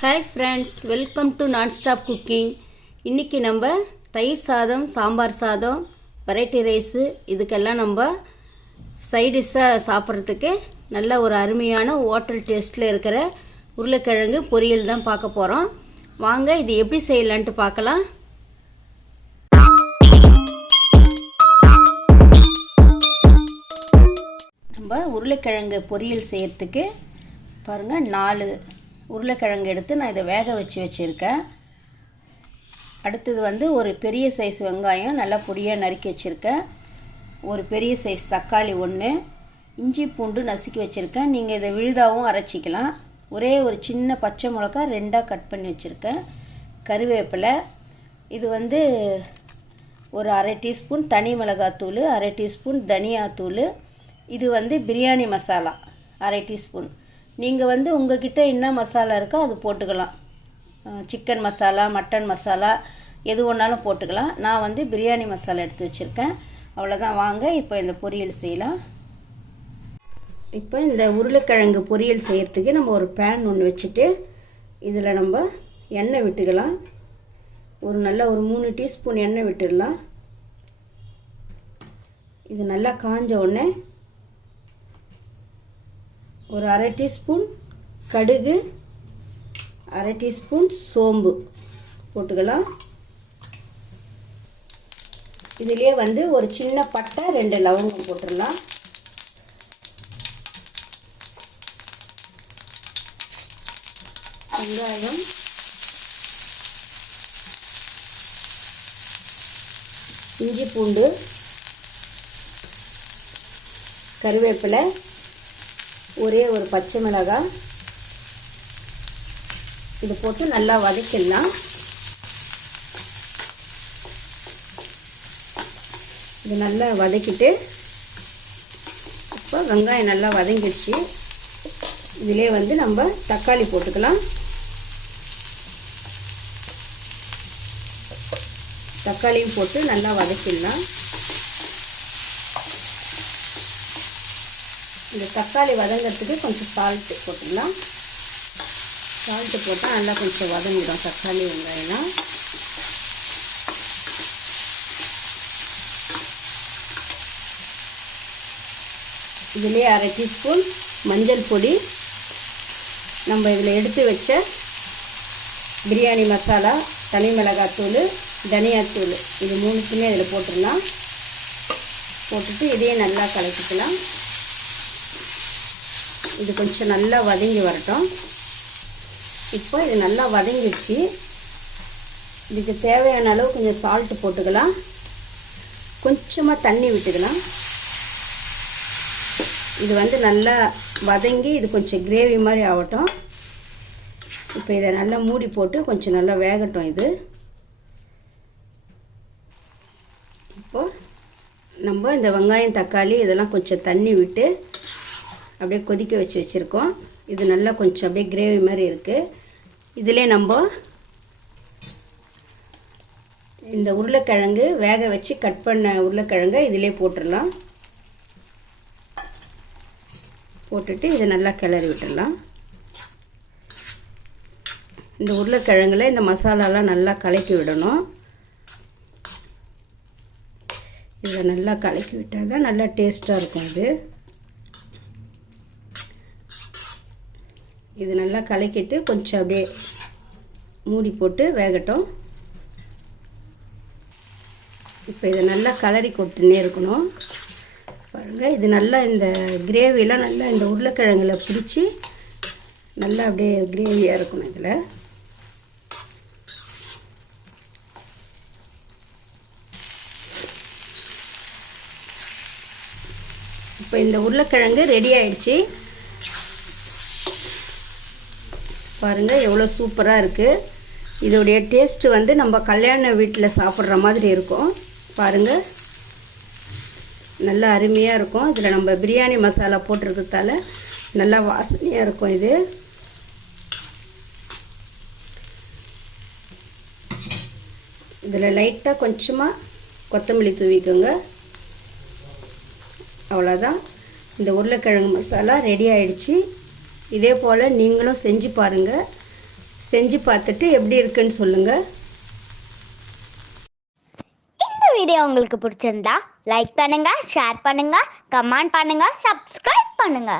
Hi friends welcome to non stop cooking இன்றைக்கி நம்ம தயிர் சாதம் சாம்பார் சாதம் வெரைட்டி ரைஸு இதுக்கெல்லாம் நம்ம சைடிஷ்ஷாக சாப்பிட்றதுக்கு நல்ல ஒரு அருமையான ஹோட்டல் டேஸ்ட்டில் இருக்கிற உருளைக்கிழங்கு பொரியல் தான் பார்க்க போகிறோம் வாங்க இது எப்படி செய்யலான்ட்டு பார்க்கலாம். நம்ம உருளைக்கிழங்கு பொரியல் செய்கிறதுக்கு பாருங்கள் நாலு உருளைக்கிழங்கு எடுத்து நான் இதை வேக வச்சு வச்சுருக்கேன். அடுத்தது வந்து ஒரு பெரிய சைஸ் வெங்காயம் நல்லா பொடியாக நறுக்கி வச்சுருக்கேன். ஒரு பெரிய சைஸ் தக்காளி ஒன்று இஞ்சி பூண்டு நசுக்கி வச்சுருக்கேன். நீங்கள் இதை விழுதாகவும் அரைச்சிக்கலாம். ஒரே ஒரு சின்ன பச்சை மிளகா ரெண்டாக கட் பண்ணி வச்சுருக்கேன். கருவேப்பிலை இது வந்து ஒரு அரை டீஸ்பூன் தனி மிளகாத்தூள் அரை டீஸ்பூன் தனியாத்தூள் இது வந்து பிரியாணி மசாலா அரை டீஸ்பூன். நீங்கள் வந்து உங்ககிட்ட என்ன மசாலா இருக்கோ அது போட்டுக்கலாம். சிக்கன் மசாலா மட்டன் மசாலா எது ஒன்றாலும் போட்டுக்கலாம். நான் வந்து பிரியாணி மசாலா எடுத்து வச்சுருக்கேன். அவ்வளோதான் வாங்க இப்போ இந்த பொரியல் செய்யலாம். இப்போ இந்த உருளைக்கிழங்கு பொரியல் செய்கிறதுக்கு நம்ம ஒரு பேன் ஒன்று வச்சுட்டு இதில் நம்ம எண்ணெய் விட்டுக்கலாம். ஒரு நல்ல ஒரு மூணு டீஸ்பூன் எண்ணெய் விட்டுடலாம். இது நல்லா காஞ்ச உடனே ஒரு அரை டீஸ்பூன் கடுகு அரை டீஸ்பூன் சோம்பு போட்டுக்கலாம். இதுலேயே வந்து ஒரு சின்ன பட்டை ரெண்டு லவங்கம் போட்டுடலாம். வெங்காயம். இஞ்சி பூண்டு. கருவேப்பிலை. ஒரே ஒரு பச்சை மிளகாய் இது போட்டு நல்லா வதக்கிடலாம். இது நல்லா வதக்கிட்டு இப்போ வெங்காயம் நல்லா வதங்கிடுச்சு. இதிலே வந்து நம்ம தக்காளி போட்டுக்கலாம். தக்காளியும் போட்டு நல்லா வதக்கிடலாம். இந்த தக்காளி வதங்கிறதுக்கு கொஞ்சம் சால்ட்டு போட்டுடலாம் சால்ட்டு போட்டால் நல்லா கொஞ்சம் வதங்கிடும் தக்காளி வெங்காயம்லாம். இதிலே அரை டீஸ்பூன் மஞ்சள் பொடி. நம்ம இதில் எடுத்து வச்ச பிரியாணி மசாலா தனி மிளகாத்தூள் தனியாத்தூள் இது மூணுத்துமே இதில் போட்டுடலாம். போட்டுட்டு இதையே நல்லா கலக்கிக்கலாம். இது கொஞ்சம் நல்லா வதங்கி வரட்டும். இப்போ இது நல்லா வதங்கிடுச்சு. இதுக்கு தேவையான அளவு கொஞ்சம் சால்ட்டு போட்டுக்கலாம். கொஞ்சமாக தண்ணி விட்டுக்கலாம். இது வந்து நல்லா வதங்கி இது கொஞ்சம் கிரேவி மாதிரி ஆகட்டும். இப்போ இதை நல்லா மூடி போட்டு கொஞ்சம் நல்லா வேகட்டும் இது. இப்போது நம்ம இந்த வெங்காயம் தக்காளி இதெல்லாம் கொஞ்சம் தண்ணி விட்டு அப்படியே கொதிக்க வச்சு வச்சுருக்கோம். இது நல்லா கொஞ்சம் அப்படியே கிரேவி மாதிரி இருக்குது இதிலே நம்ம இந்த உருளைக்கிழங்கு வேக வச்சு கட் பண்ண உருளைக்கிழங்கை இதிலே போட்டுடலாம். போட்டுட்டு இதை நல்லா கிளறி விட்டுடலாம். இந்த உருளைக்கிழங்குல இந்த மசாலாலாம் நல்லா கலக்கி விடணும். இதை நல்லா கலக்கி விட்டால் தான் நல்லா டேஸ்ட்டாக இருக்கும் இது இது நல்லா கலக்கிட்டு கொஞ்சம் அப்படியே மூடி போட்டு வேகட்டும். இப்போ இதை நல்லா கலரி கொட்டுனே இருக்கணும். பாருங்கள் இது நல்லா இந்த கிரேவிலாம் நல்லா இந்த உருளைக்கிழங்குல பிடிச்சி நல்லா அப்படியே கிரேவியாக இருக்கணும் இதில். இப்போ இந்த உருளைக்கிழங்கு ரெடி ஆயிடுச்சு. பாருங்கள் எவ்வளோ சூப்பராக இருக்குது இதோடைய டேஸ்ட்டு வந்து நம்ம கல்யாண வீட்டில் சாப்பிட்ற மாதிரி இருக்கும். பாருங்கள் நல்லா அருமையாக இருக்கும். இதில் நம்ம பிரியாணி மசாலா போட்டிருக்கிறதால நல்லா வாசனையாக இருக்கும் இது. இதில் லைட்டாக கொஞ்சமாக கொத்தமல்லி தூவிக்கோங்க. அவ்வளோதான் இந்த உருளைக்கிழங்கு மசாலா ரெடி ஆகிடுச்சி இதே போல் நீங்களும் செஞ்சு பாருங்கள் செஞ்சு பார்த்துட்டு எப்படி இருக்குன்னு சொல்லுங்கள் இந்த வீடியோ உங்களுக்கு பிடிச்சிருந்தா லைக் பண்ணுங்க ஷேர் பண்ணுங்க கமெண்ட் பண்ணுங்க சப்ஸ்கிரைப் பண்ணுங்க.